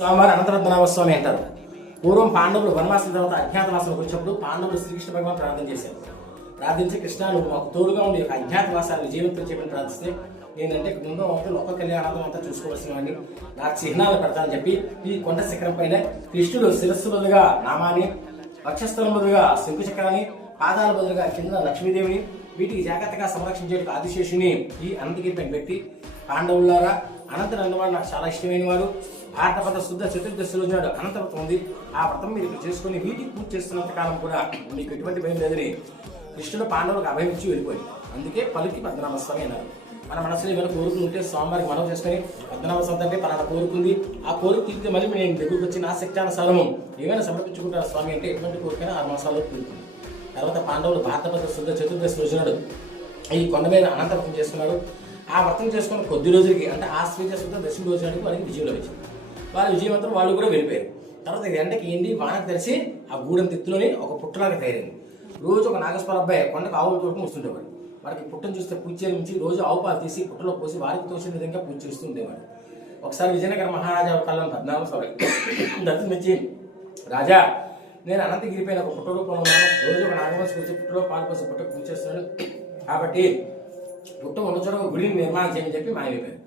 స్వామివారి అనంతరత్నామ స్వామి అంటారు. పూర్వం పాండవులు వనవాసం తర్వాత అజ్ఞాతవాసంలోకి వచ్చినప్పుడు పాండవులు శ్రీకృష్ణ భగవాన్ ప్రార్థన చేశారు. ప్రార్థించి కృష్ణ నువ్వు మాకు తోడుగా ఉండి అజ్ఞాతవాసాన్ని జీవితం చెప్పని ప్రార్థిస్తే ఏంటంటే ముందు లోక కళ్యాణం అంతా చూసుకోవాల్సిన వాడిని నాకు చిహ్నాలు పెడతానని చెప్పి ఈ కొండ శిఖరం పైన కృష్ణుడు శిరస్సు బదులుగా నామాన్ని, వక్షస్థలం బదులుగా శంకుచక్రాన్ని, పాదాల బదులుగా కింద లక్ష్మీదేవిని, వీటికి జాగ్రత్తగా సంరక్షించేందుకు ఆదిశేషుని ఈ అనంతగిరి పైన పెట్టి పాండవులారా అనంతరం అన్నవాడు నాకు చాలా ఇష్టమైన వాడు. భారతపద శుద్ధ చతుర్దశి రోజు నాడు అనంత వ్రతం ఉంది. ఆ వ్రతం మీరు ఇక్కడ చేసుకుని వీటికి పూజ చేస్తున్నంత కాలం కూడా మీకు ఎటువంటి భయం లేదని కృష్ణుడు పాండవులకు అభయం ఇచ్చి వెళ్ళిపోయింది. అందుకే పలుకి పద్మనాభస్వామి అన్నారు. మన మనసులో ఏమైనా కోరుకుంటే స్వామివారికి మనం చేసుకుని పద్మనాభస్వామి అంటే పలానా కోరుకుంది, ఆ కోరిక తీరితే మళ్ళీ నేను దగ్గరకు వచ్చి నా శక్తానుసారము ఏమైనా సమర్పించుకుంటారు స్వామి అంటే ఎటువంటి కోరికైనా 6 మాసాల్లో తీరుతుంది. తర్వాత పాండవులు భారతపద శుద్ధ చతుర్దశి రోజు నాడు ఈ కొండ మీద అనంత వ్రతం చేసుకున్నాడు. ఆ వ్రతం చేసుకున్న కొద్ది రోజులకి అంటే ఆశ్వేజ శుద్ధ దశమి రోజు నాటికి వాళ్ళకి విజయం లభించింది. వాళ్ళ విజయవంతం వాళ్ళు కూడా వెళ్ళిపోయారు. తర్వాత ఎండకి ఏంటి వానకు తెలిసి ఆ గూడెం తిత్తులోని ఒక పుట్టలాగా తయారైంది. రోజు ఒక నాగేశ్వర అబ్బాయి కొండకు ఆవులు తోటకు వస్తుండేవాడు. వాడికి పుట్టను చూస్తే పూజ నుంచి రోజు ఆవు పాలు తీసి పుట్టలో పోసి వారికి తోచిన విధంగా పూజ చేస్తూ ఉండేవాడు. ఒకసారి విజయనగర మహారాజా కాలం 14 దర్శనమిచ్చి రాజా నేను అనంతగిరిపైన ఒక పుట్ట రూపంలో ఉన్నాను, రోజు ఒక నాగవంశం వచ్చి పుట్టలో పాలు పోసి పుట్టకు పూజ చేస్తున్నాడు కాబట్టి పుట్ట ఉన్న చోట గుడిని నిర్మాణం చేయని చెప్పి మాయమైపోయారు.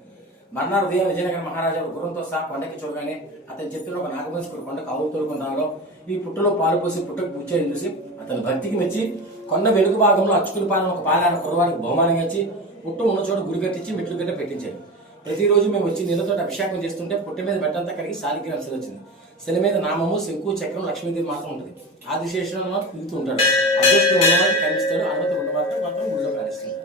మర్నాడు ఉదయం విజయనగర మహారాజా గుర్రంతో సహా కొండకి చూడగానే అతని చెప్తున్న ఒక నాగవంశకుడు కొండకు ఆవులు తోలుకొని రావడం, ఈ పుట్టలో పాలు పోసి పుట్టకు పూజ చేయడం చూసి అతని భక్తికి మెచ్చి కొండ వెనుక భాగంలో అచ్చుకుని పాలన ఒక పాలన కురవానికి బహుమానంగా ఇచ్చి పుట్ట ఉన్న చోట గుడి కట్టించి మెట్లు గట్ట పెట్టించారు. ప్రతిరోజు మేము వచ్చి నీళ్ళతో అభిషేకం చేస్తుంటే పుట్ట మీద బెట్టంతా కడిగి సాలిగ్రామ శిల వచ్చింది. శిల మీద నామము, శంకు, చక్రం, లక్ష్మీదేవి మాత్రం ఉంటుంది. ఆదిశేషుడు తిరుగుతూ ఉంటాడు. అదృష్టం ఉన్నవాడికి కనిపిస్తాడు, అనుమతి ఉన్నవాడికి మాత్రం గుడిలో కనిపిస్తుంది.